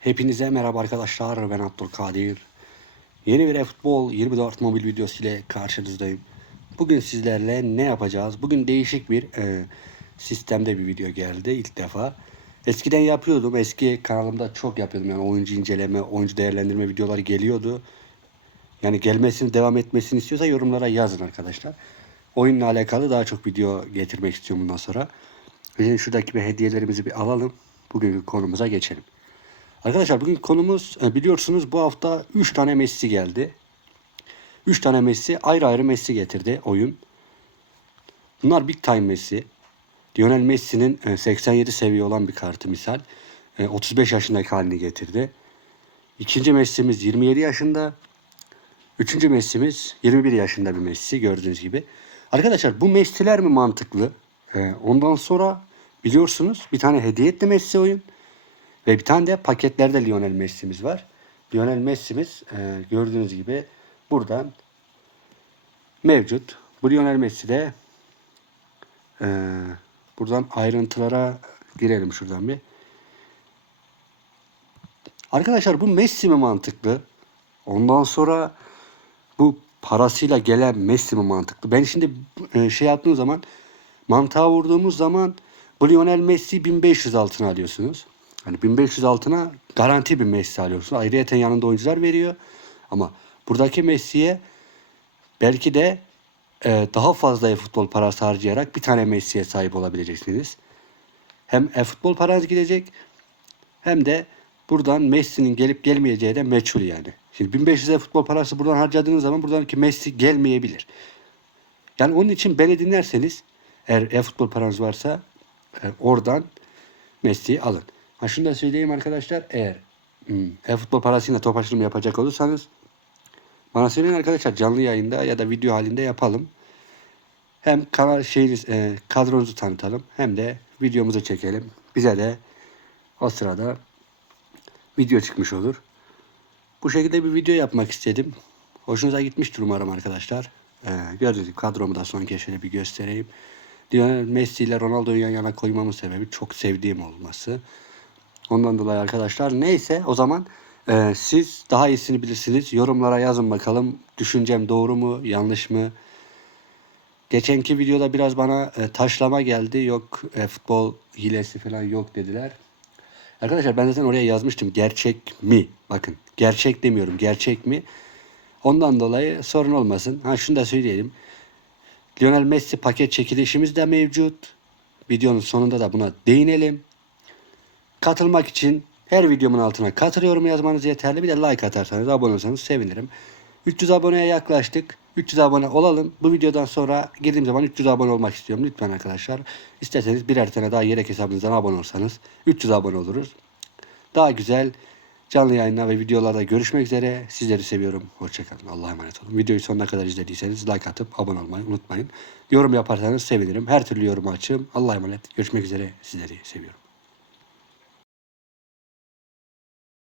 Hepinize merhaba arkadaşlar ben Abdülkadir. Yeni bir futbol 24 mobil videosu ile karşınızdayım. Bugün sizlerle ne yapacağız? Bugün değişik bir e, sistemde bir video geldi ilk defa. Eskiden yapıyordum. Eski kanalımda çok yapıyordum. Yani oyuncu inceleme, oyuncu değerlendirme videoları geliyordu. Yani gelmesini, devam etmesini istiyorsa yorumlara yazın arkadaşlar. Oyunla alakalı daha çok video getirmek istiyorum bundan sonra. Şimdi şuradaki bir hediyelerimizi bir alalım. Bugünkü konumuza geçelim. Arkadaşlar bugün konumuz e, biliyorsunuz bu hafta 3 tane Messi geldi. 3 tane Messi ayrı ayrı Messi getirdi oyun. Bunlar Big Time Messi. Lionel Messi'nin e, 87 seviye olan bir kartı misal. E, 35 yaşındaki halini getirdi. İkinci Messi'miz 27 yaşında. Üçüncü Messi'miz 21 yaşında bir Messi gördüğünüz gibi. Arkadaşlar bu Messi'ler mi mantıklı? E, ondan sonra biliyorsunuz bir tane hediye etti Messi oyun. Ve bir tane de paketlerde Lionel Messi'miz var. Lionel Messi'miz e, gördüğünüz gibi buradan mevcut. Bu Lionel Messi de e, buradan ayrıntılara girelim şuradan bir. Arkadaşlar bu Messi mi mantıklı? Ondan sonra bu parasıyla gelen Messi mi mantıklı? Ben şimdi e, şey yaptığım zaman mantığa vurduğumuz zaman bu Lionel Messi 1500 altına alıyorsunuz. Hani 1500 altına garanti bir Messi alıyorsunuz. Ayrıyeten yanında oyuncular veriyor. Ama buradaki Messi'ye belki de e, daha fazla e-futbol parası harcayarak bir tane Messi'ye sahip olabileceksiniz. Hem e-futbol paranız gidecek hem de buradan Messi'nin gelip gelmeyeceği de meçhul yani. Şimdi 1500 e-futbol parası buradan harcadığınız zaman buradaki Messi gelmeyebilir. Yani onun için beni dinlerseniz eğer e-futbol paranız varsa e, oradan Messi'yi alın. Ha şunu da söyleyeyim arkadaşlar eğer hmm, e-futbol parasıyla top açılımı yapacak olursanız bana söyleyin arkadaşlar canlı yayında ya da video halinde yapalım. Hem kanal şeyiniz e, kadronuzu tanıtalım hem de videomuzu çekelim. Bize de o sırada video çıkmış olur. Bu şekilde bir video yapmak istedim. Hoşunuza gitmiştir umarım arkadaşlar. Ee, gördüğünüz gibi kadromu da son kez şöyle bir göstereyim. Lionel Messi ile Ronaldo'yu yan yana koymamın sebebi çok sevdiğim olması. Ondan dolayı arkadaşlar neyse o zaman e, siz daha iyisini bilirsiniz. Yorumlara yazın bakalım. Düşüncem doğru mu yanlış mı? Geçenki videoda biraz bana e, taşlama geldi. Yok e, futbol hilesi falan yok dediler. Arkadaşlar ben zaten oraya yazmıştım. Gerçek mi? Bakın gerçek demiyorum. Gerçek mi? Ondan dolayı sorun olmasın. Ha şunu da söyleyelim. Lionel Messi paket çekilişimiz de mevcut. Videonun sonunda da buna değinelim. Katılmak için her videomun altına katılıyorum yazmanız yeterli. Bir de like atarsanız, abone olursanız sevinirim. 300 aboneye yaklaştık. 300 abone olalım. Bu videodan sonra girdiğim zaman 300 abone olmak istiyorum. Lütfen arkadaşlar. İsterseniz birer tane daha yedek hesabınızdan abone olursanız 300 abone oluruz. Daha güzel canlı yayınlar ve videolarda görüşmek üzere. Sizleri seviyorum. Hoşçakalın. Allah'a emanet olun. Videoyu sonuna kadar izlediyseniz like atıp abone olmayı unutmayın. Yorum yaparsanız sevinirim. Her türlü yorumu açığım. Allah'a emanet. Görüşmek üzere. Sizleri seviyorum.